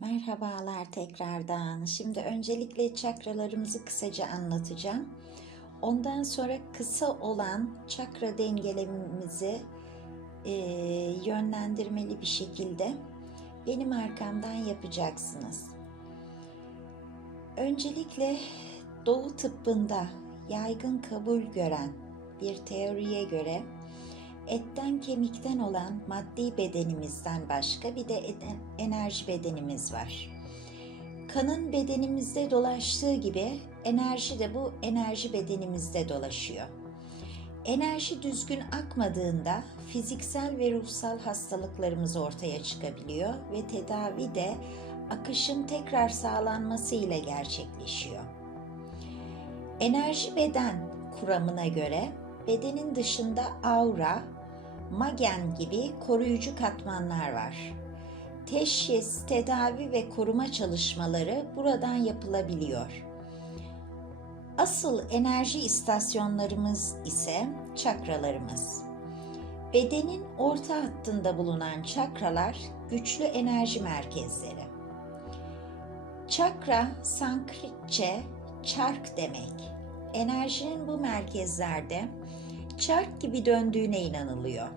Merhabalar tekrardan. Şimdi öncelikle çakralarımızı kısaca anlatacağım. Ondan sonra kısa olan çakra dengelememizi e, yönlendirmeli bir şekilde benim arkamdan yapacaksınız. Öncelikle Doğu tıbbında yaygın kabul gören bir teoriye göre etten kemikten olan maddi bedenimizden başka bir de enerji bedenimiz var. Kanın bedenimizde dolaştığı gibi enerji de bu enerji bedenimizde dolaşıyor. Enerji düzgün akmadığında fiziksel ve ruhsal hastalıklarımız ortaya çıkabiliyor ve tedavi de akışın tekrar sağlanması ile gerçekleşiyor. Enerji beden kuramına göre bedenin dışında aura, magen gibi koruyucu katmanlar var. Teşhis, tedavi ve koruma çalışmaları buradan yapılabiliyor. Asıl enerji istasyonlarımız ise çakralarımız. Bedenin orta hattında bulunan çakralar güçlü enerji merkezleri. Çakra Sanskritçe çark demek. Enerjinin bu merkezlerde çark gibi döndüğüne inanılıyor.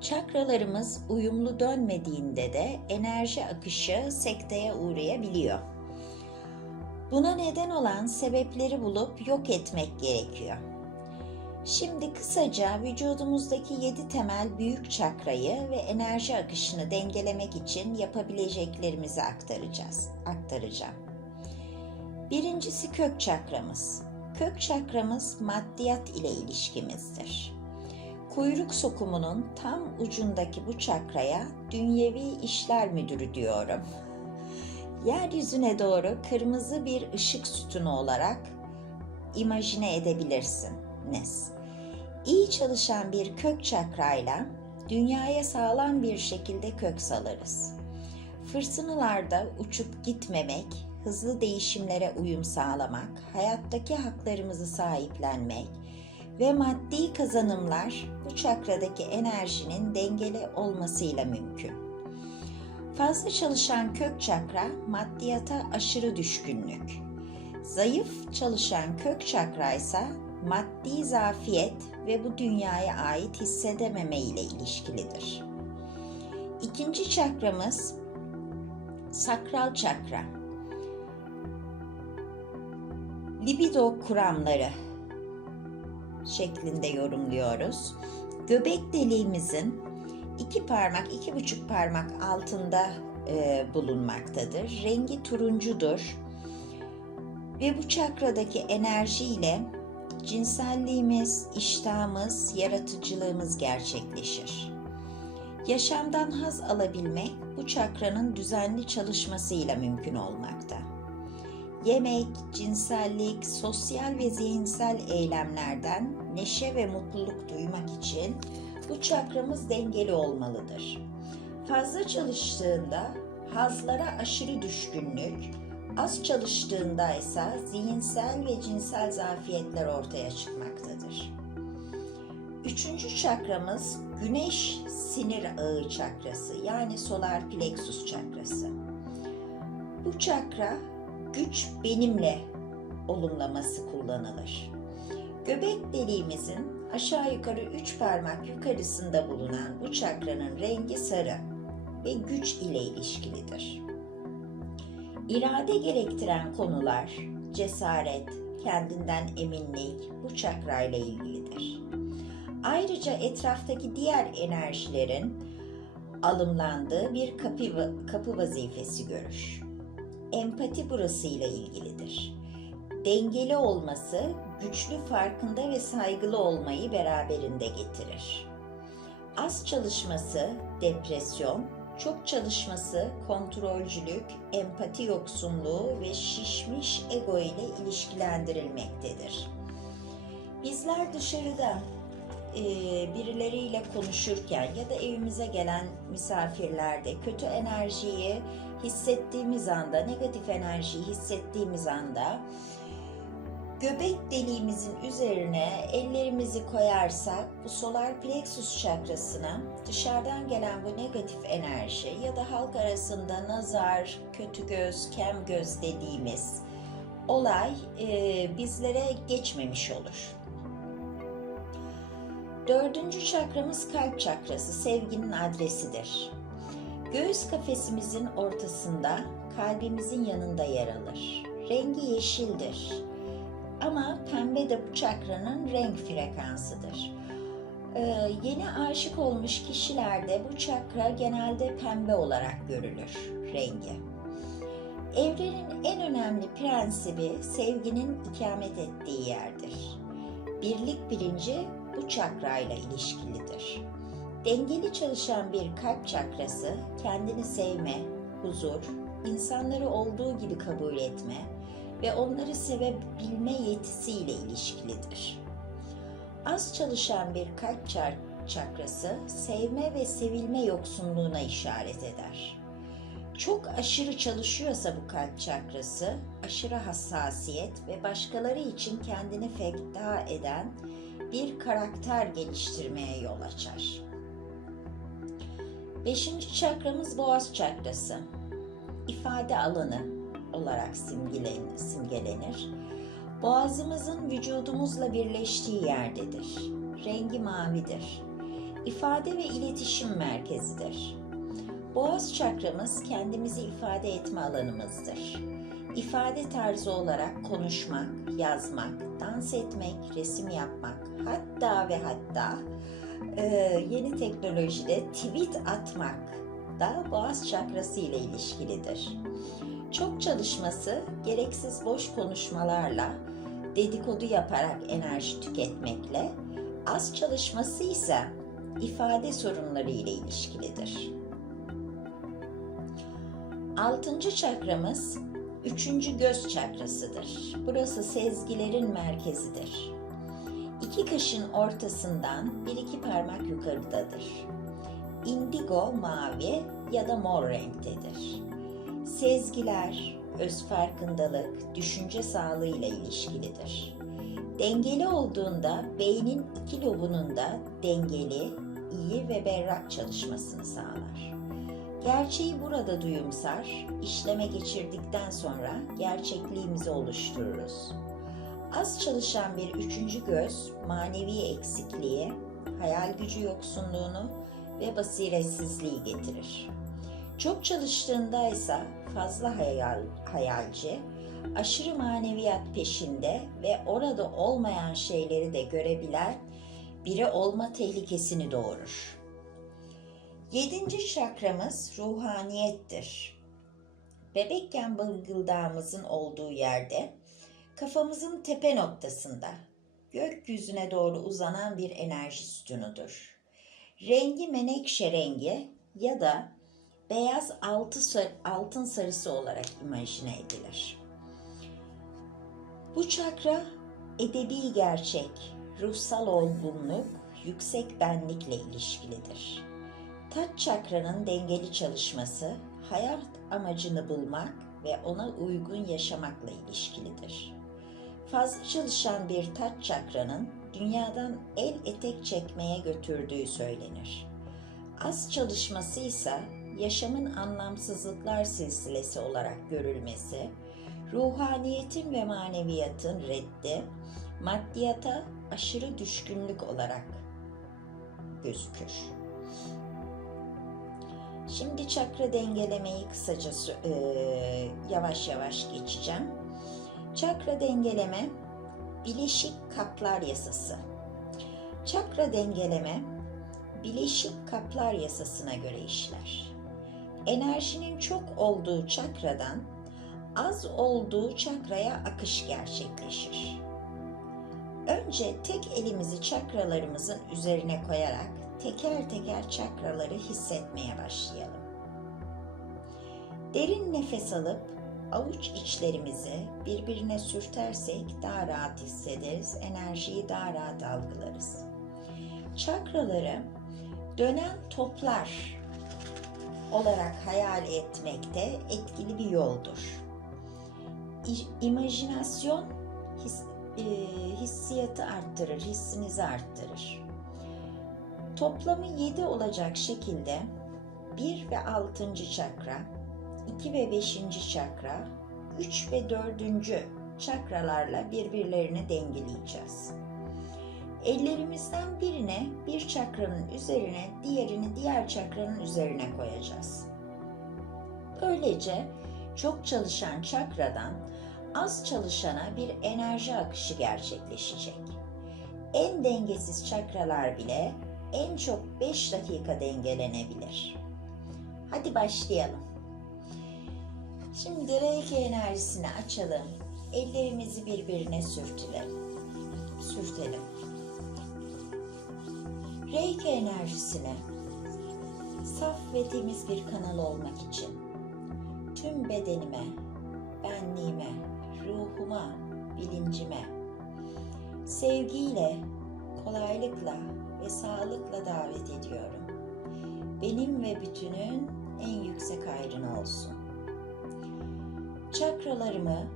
Çakralarımız uyumlu dönmediğinde de enerji akışı sekteye uğrayabiliyor. Buna neden olan sebepleri bulup yok etmek gerekiyor. Şimdi kısaca vücudumuzdaki 7 temel büyük çakrayı ve enerji akışını dengelemek için yapabileceklerimizi aktaracağız. Aktaracağım. Birincisi kök çakramız. Kök çakramız maddiyat ile ilişkimizdir. Kuyruk sokumunun tam ucundaki bu çakraya dünyevi işler müdürü diyorum. Yeryüzüne doğru kırmızı bir ışık sütunu olarak imajine edebilirsiniz. İyi çalışan bir kök çakrayla dünyaya sağlam bir şekilde kök salarız. Fırtınalarda uçup gitmemek, hızlı değişimlere uyum sağlamak, hayattaki haklarımızı sahiplenmek ve maddi kazanımlar bu çakradaki enerjinin dengeli olmasıyla mümkün. Fazla çalışan kök çakra maddiyata aşırı düşkünlük. Zayıf çalışan kök çakra ise maddi zafiyet ve bu dünyaya ait hissedememe ile ilişkilidir. İkinci çakramız sakral çakra. Libido kuramları şeklinde yorumluyoruz. Göbek deliğimizin iki parmak, iki buçuk parmak altında e, bulunmaktadır. Rengi turuncudur ve bu çakradaki enerjiyle cinselliğimiz, iştahımız, yaratıcılığımız gerçekleşir. Yaşamdan haz alabilmek bu çakranın düzenli çalışmasıyla mümkün olmakta. Yemek, cinsellik, sosyal ve zihinsel eylemlerden neşe ve mutluluk duymak için bu çakramız dengeli olmalıdır. Fazla çalıştığında hazlara aşırı düşkünlük, az çalıştığında ise zihinsel ve cinsel zafiyetler ortaya çıkmaktadır. Üçüncü çakramız güneş sinir ağı çakrası yani solar plexus çakrası. Bu çakra güç benimle olumlaması kullanılır. Göbek deliğimizin aşağı yukarı üç parmak yukarısında bulunan bu çakranın rengi sarı ve güç ile ilişkilidir. İrade gerektiren konular, cesaret, kendinden eminlik bu çakrayla ilgilidir. Ayrıca etraftaki diğer enerjilerin alımlandığı bir kapı, kapı vazifesi görür. Empati burasıyla ilgilidir. Dengeli olması, güçlü farkında ve saygılı olmayı beraberinde getirir. Az çalışması, depresyon, çok çalışması, kontrolcülük, empati yoksunluğu ve şişmiş ego ile ilişkilendirilmektedir. Bizler dışarıda e, birileriyle konuşurken ya da evimize gelen misafirlerde kötü enerjiyi hissettiğimiz anda, negatif enerjiyi hissettiğimiz anda Göbek deliğimizin üzerine ellerimizi koyarsak bu solar plexus çakrasına dışarıdan gelen bu negatif enerji ya da halk arasında nazar, kötü göz, kem göz dediğimiz olay e, bizlere geçmemiş olur. Dördüncü çakramız kalp çakrası, sevginin adresidir. Göğüs kafesimizin ortasında, kalbimizin yanında yer alır. Rengi yeşildir. Ama pembe de bu çakranın renk frekansıdır. Ee, yeni aşık olmuş kişilerde bu çakra genelde pembe olarak görülür rengi. Evrenin en önemli prensibi sevginin ikamet ettiği yerdir. Birlik bilinci bu çakrayla ilişkilidir. Dengeli çalışan bir kalp çakrası kendini sevme, huzur, insanları olduğu gibi kabul etme ve onları sevebilme yetisiyle ilişkilidir. Az çalışan bir kalp çakrası sevme ve sevilme yoksunluğuna işaret eder. Çok aşırı çalışıyorsa bu kalp çakrası, aşırı hassasiyet ve başkaları için kendini feda eden bir karakter geliştirmeye yol açar. Beşinci çakramız boğaz çakrası. İfade alanı olarak simgelenir. Boğazımızın vücudumuzla birleştiği yerdedir. Rengi mavidir. İfade ve iletişim merkezidir. Boğaz çakramız kendimizi ifade etme alanımızdır. İfade tarzı olarak konuşmak, yazmak, dans etmek, resim yapmak, hatta ve hatta e, yeni teknolojide tweet atmak da boğaz çakrası ile ilişkilidir. Çok çalışması gereksiz boş konuşmalarla, dedikodu yaparak enerji tüketmekle, az çalışması ise ifade sorunları ile ilişkilidir. Altıncı çakramız üçüncü göz çakrasıdır. Burası sezgilerin merkezidir. İki kaşın ortasından bir iki parmak yukarıdadır. Indigo mavi ya da mor renktedir. Sezgiler, öz farkındalık, düşünce sağlığı ile ilişkilidir. Dengeli olduğunda beynin iki lobunun da dengeli, iyi ve berrak çalışmasını sağlar. Gerçeği burada duyumsar, işleme geçirdikten sonra gerçekliğimizi oluştururuz. Az çalışan bir üçüncü göz, manevi eksikliği, hayal gücü yoksunluğunu ve basiretsizliği getirir. Çok çalıştığında ise fazla hayal, hayalci, aşırı maneviyat peşinde ve orada olmayan şeyleri de görebilen biri olma tehlikesini doğurur. Yedinci çakramız ruhaniyettir. Bebekken bılgıldağımızın olduğu yerde, kafamızın tepe noktasında, gökyüzüne doğru uzanan bir enerji sütunudur. Rengi menekşe rengi ya da beyaz altı altın sarısı olarak imajine edilir. Bu çakra edebi gerçek, ruhsal olgunluk, yüksek benlikle ilişkilidir. Taç çakranın dengeli çalışması, hayat amacını bulmak ve ona uygun yaşamakla ilişkilidir. Fazla çalışan bir taç çakranın dünyadan el etek çekmeye götürdüğü söylenir. Az çalışması ise yaşamın anlamsızlıklar silsilesi olarak görülmesi, ruhaniyetin ve maneviyatın reddi, maddiyata aşırı düşkünlük olarak gözükür. Şimdi çakra dengelemeyi kısaca e, yavaş yavaş geçeceğim. Çakra dengeleme bileşik kaplar yasası. Çakra dengeleme bileşik kaplar yasasına göre işler. Enerjinin çok olduğu çakradan az olduğu çakraya akış gerçekleşir. Önce tek elimizi çakralarımızın üzerine koyarak teker teker çakraları hissetmeye başlayalım. Derin nefes alıp avuç içlerimizi birbirine sürtersek daha rahat hissederiz, enerjiyi daha rahat algılarız. Çakraları dönen toplar olarak hayal etmekte etkili bir yoldur. İmajinasyon e, hissiyatı arttırır, hissinizi arttırır. Toplamı 7 olacak şekilde 1 ve 6. çakra, 2 ve 5. çakra, 3 ve 4. çakralarla birbirlerini dengeleyeceğiz. Ellerimizden birine bir çakranın üzerine, diğerini diğer çakranın üzerine koyacağız. Böylece çok çalışan çakradan az çalışana bir enerji akışı gerçekleşecek. En dengesiz çakralar bile en çok 5 dakika dengelenebilir. Hadi başlayalım. Şimdi Reiki enerjisini açalım. Ellerimizi birbirine sürtülelim. Sürtelim. Reiki enerjisine saf ve temiz bir kanal olmak için tüm bedenime, benliğime, ruhuma, bilincime sevgiyle, kolaylıkla ve sağlıkla davet ediyorum. Benim ve bütünün en yüksek hayrına olsun. Çakralarımı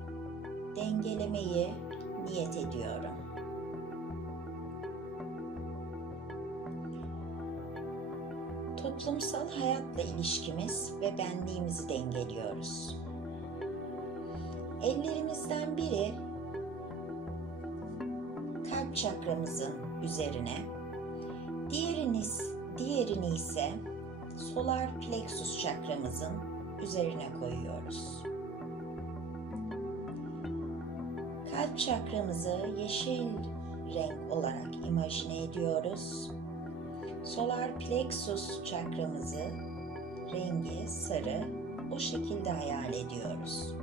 dengelemeyi niyet ediyorum. Toplumsal hayatla ilişkimiz ve benliğimizi dengeliyoruz. Ellerimizden biri kalp çakramızın üzerine, diğeriniz, diğerini ise solar plexus çakramızın üzerine koyuyoruz. Kalp çakramızı yeşil renk olarak imajine ediyoruz. Solar plexus çakramızı rengi sarı o şekilde hayal ediyoruz.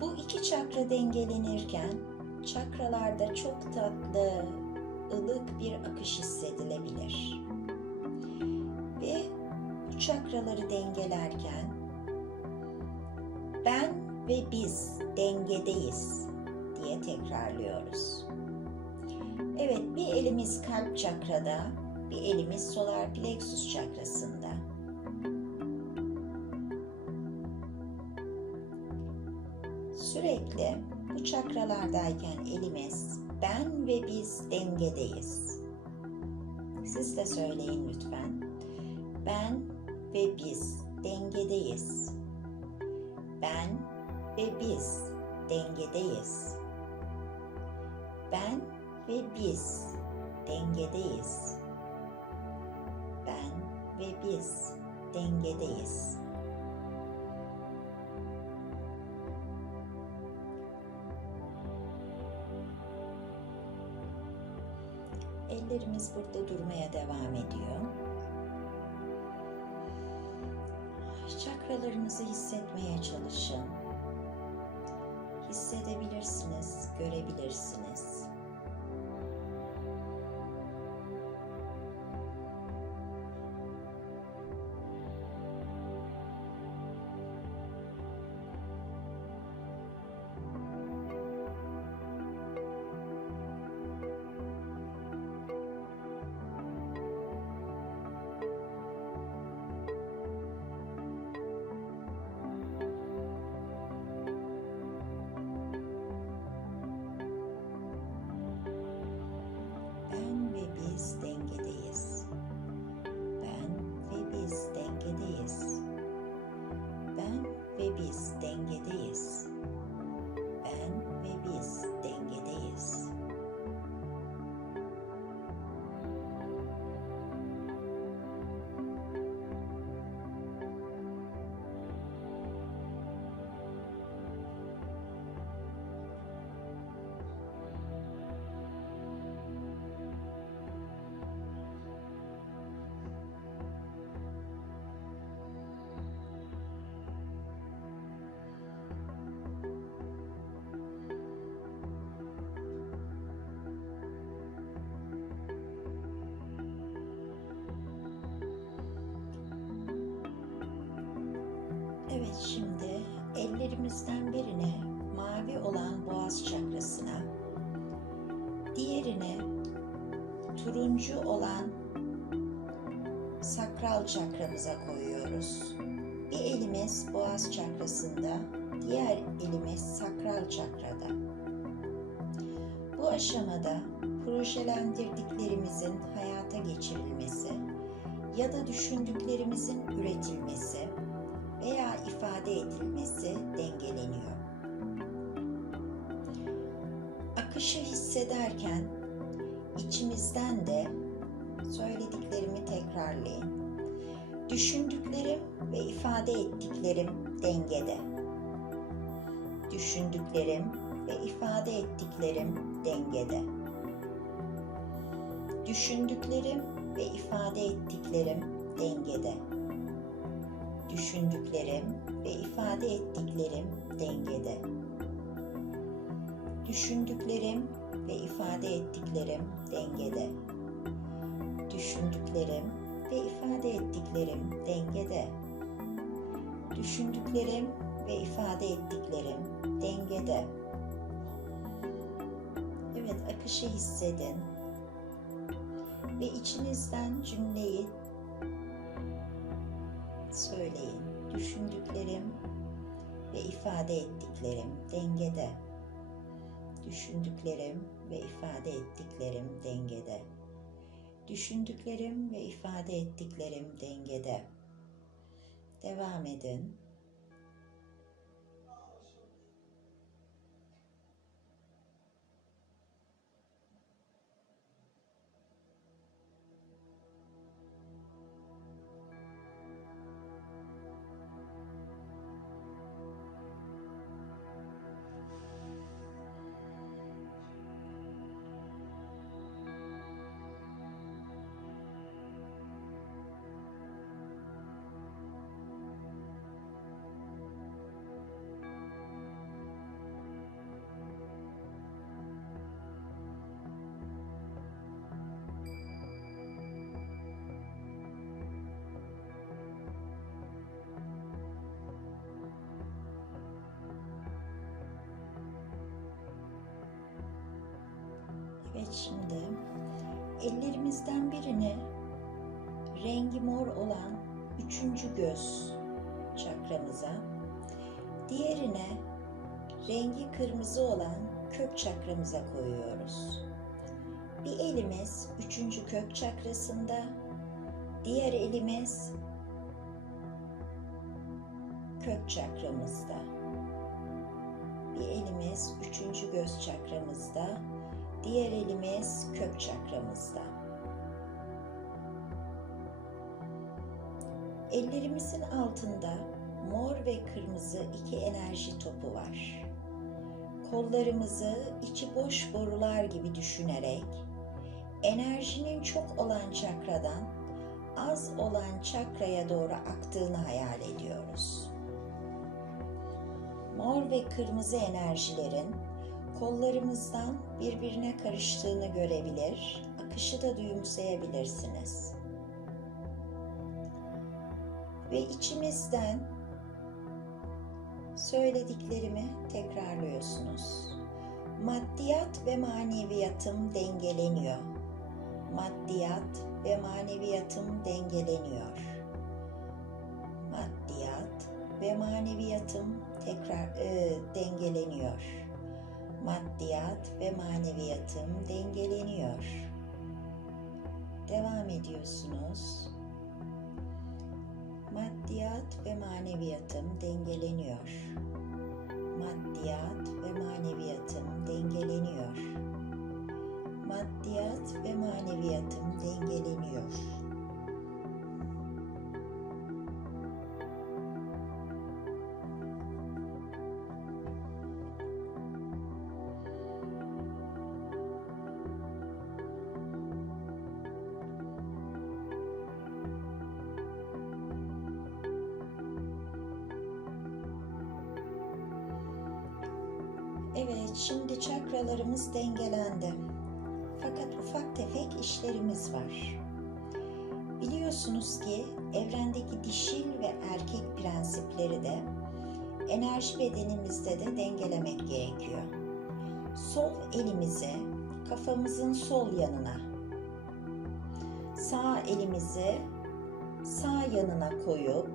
Bu iki çakra dengelenirken çakralarda çok tatlı, ılık bir akış hissedilebilir. Ve bu çakraları dengelerken ben ve biz dengedeyiz diye tekrarlıyoruz. Evet, bir elimiz kalp çakrada, bir elimiz solar plexus çakrasında. Sürekli bu çakralardayken elimiz ben ve biz dengedeyiz. Siz de söyleyin lütfen. Ben ve biz dengedeyiz. Ben ve biz dengedeyiz. Ben ve biz dengedeyiz. Ben ve biz dengedeyiz. Ellerimiz burada durmaya devam ediyor. Çakralarınızı hissetmeye çalışın. Hissedebilirsiniz, görebilirsiniz. Ellerimizden birine mavi olan boğaz çakrasına, diğerine turuncu olan sakral çakramıza koyuyoruz. Bir elimiz boğaz çakrasında, diğer elimiz sakral çakrada. Bu aşamada projelendirdiklerimizin hayata geçirilmesi ya da düşündüklerimizin üretilmesi veya ifade edilmesi dengeleniyor. Akışı hissederken içimizden de söylediklerimi tekrarlayın. Düşündüklerim ve ifade ettiklerim dengede. Düşündüklerim ve ifade ettiklerim dengede. Düşündüklerim ve ifade ettiklerim dengede. Düşündüklerim ve ifade ettiklerim dengede. Düşündüklerim ve ifade ettiklerim dengede. Düşündüklerim ve ifade ettiklerim dengede. Düşündüklerim ve ifade ettiklerim dengede. Evet, akışı hissedin ve içinizden cümleyi söyleyin. Düşündüklerim ve ifade ettiklerim dengede. Düşündüklerim ve ifade ettiklerim dengede. Düşündüklerim ve ifade ettiklerim dengede. Devam edin. Şimdi ellerimizden birini rengi mor olan üçüncü göz çakramıza, diğerine rengi kırmızı olan kök çakramıza koyuyoruz. Bir elimiz üçüncü kök çakrasında, diğer elimiz kök çakramızda. Bir elimiz üçüncü göz çakramızda, Diğer elimiz kök çakramızda. Ellerimizin altında mor ve kırmızı iki enerji topu var. Kollarımızı içi boş borular gibi düşünerek enerjinin çok olan çakradan az olan çakraya doğru aktığını hayal ediyoruz. Mor ve kırmızı enerjilerin kollarımızdan birbirine karıştığını görebilir, akışı da duyumsayabilirsiniz. Ve içimizden söylediklerimi tekrarlıyorsunuz. Maddiyat ve maneviyatım dengeleniyor. Maddiyat ve maneviyatım dengeleniyor. Maddiyat ve maneviyatım tekrar e, dengeleniyor maddiyat ve maneviyatım dengeleniyor. Devam ediyorsunuz. Maddiyat ve maneviyatım dengeleniyor. Maddiyat ve maneviyatım dengeleniyor. Maddiyat ve maneviyatım dengeleniyor. Evet, şimdi çakralarımız dengelendi. Fakat ufak tefek işlerimiz var. Biliyorsunuz ki evrendeki dişil ve erkek prensipleri de enerji bedenimizde de dengelemek gerekiyor. Sol elimizi kafamızın sol yanına, sağ elimizi sağ yanına koyup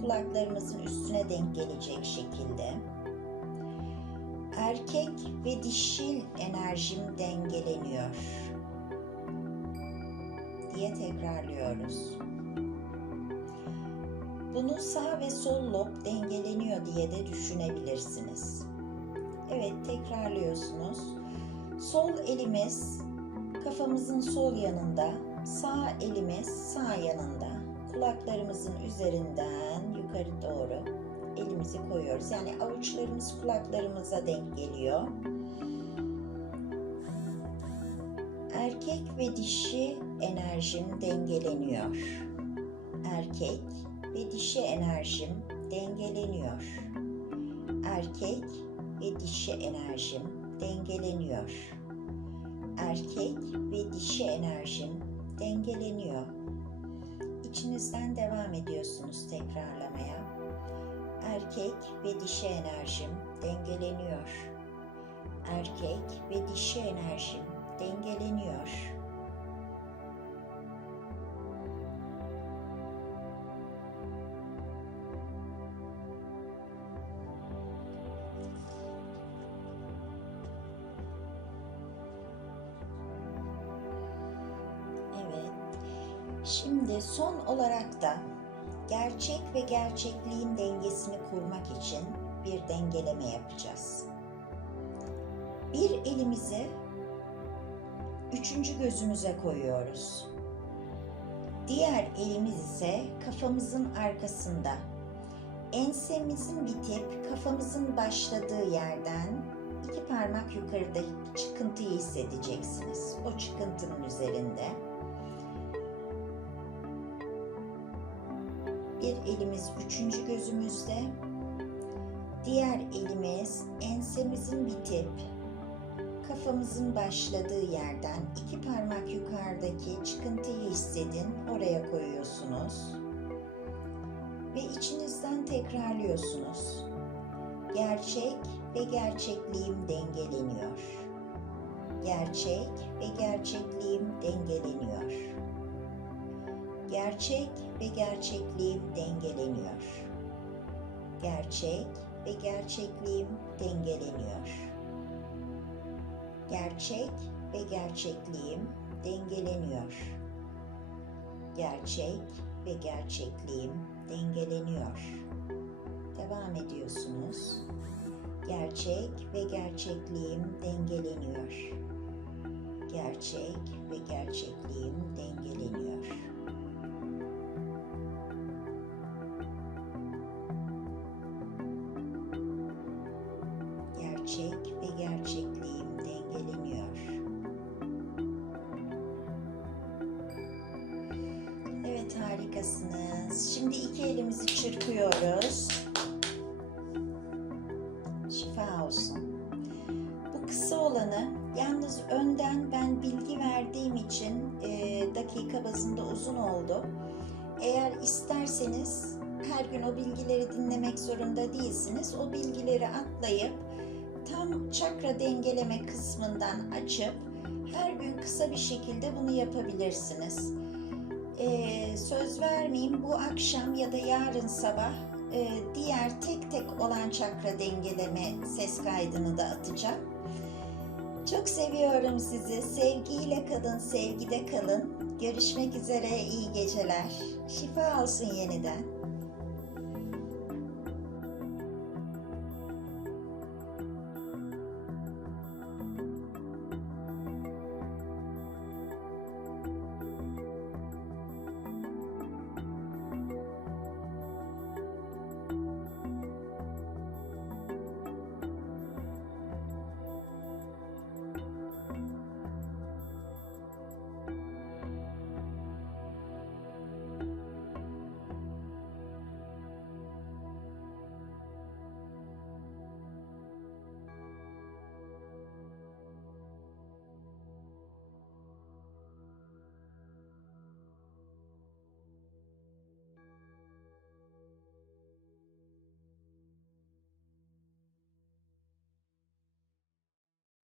kulaklarımızın üstüne denk gelecek şekilde Erkek ve dişil enerjim dengeleniyor diye tekrarlıyoruz. Bunu sağ ve sol lob dengeleniyor diye de düşünebilirsiniz. Evet tekrarlıyorsunuz. Sol elimiz kafamızın sol yanında, sağ elimiz sağ yanında. Kulaklarımızın üzerinden yukarı doğru elimizi koyuyoruz. Yani avuçlarımız kulaklarımıza denk geliyor. Erkek ve dişi enerjim dengeleniyor. Erkek ve dişi enerjim dengeleniyor. Erkek ve dişi enerjim dengeleniyor. Erkek ve dişi enerjim dengeleniyor. İçinizden devam ediyorsunuz tekrarlamaya. Erkek ve dişi enerjim dengeleniyor. Erkek ve dişi enerjim dengeleniyor. Evet. Şimdi son olarak da gerçek ve gerçekliğin dengesini kurmak için bir dengeleme yapacağız. Bir elimizi üçüncü gözümüze koyuyoruz. Diğer elimiz ise kafamızın arkasında. Ensemizin bitip kafamızın başladığı yerden iki parmak yukarıda çıkıntıyı hissedeceksiniz. O çıkıntının üzerinde. Bir elimiz üçüncü gözümüzde, diğer elimiz ensemizin bitip kafamızın başladığı yerden iki parmak yukarıdaki çıkıntıyı hissedin, oraya koyuyorsunuz. Ve içinizden tekrarlıyorsunuz. Gerçek ve gerçekliğim dengeleniyor. Gerçek ve gerçekliğim dengeleniyor. Gerçek ve gerçekliğim dengeleniyor. Gerçek ve gerçekliğim dengeleniyor. Gerçek ve gerçekliğim dengeleniyor. Gerçek ve gerçekliğim dengeleniyor. Devam ediyorsunuz. Gerçek ve gerçekliğim dengeleniyor. Gerçek ve gerçekliğim dengeleniyor. Şifa olsun. Bu kısa olanı yalnız önden ben bilgi verdiğim için e, dakika bazında uzun oldu. Eğer isterseniz her gün o bilgileri dinlemek zorunda değilsiniz. O bilgileri atlayıp tam çakra dengeleme kısmından açıp her gün kısa bir şekilde bunu yapabilirsiniz. Ee, söz vermeyeyim bu akşam ya da yarın sabah diğer tek tek olan çakra dengeleme ses kaydını da atacağım. Çok seviyorum sizi. Sevgiyle kalın, sevgide kalın. Görüşmek üzere, iyi geceler. Şifa olsun yeniden.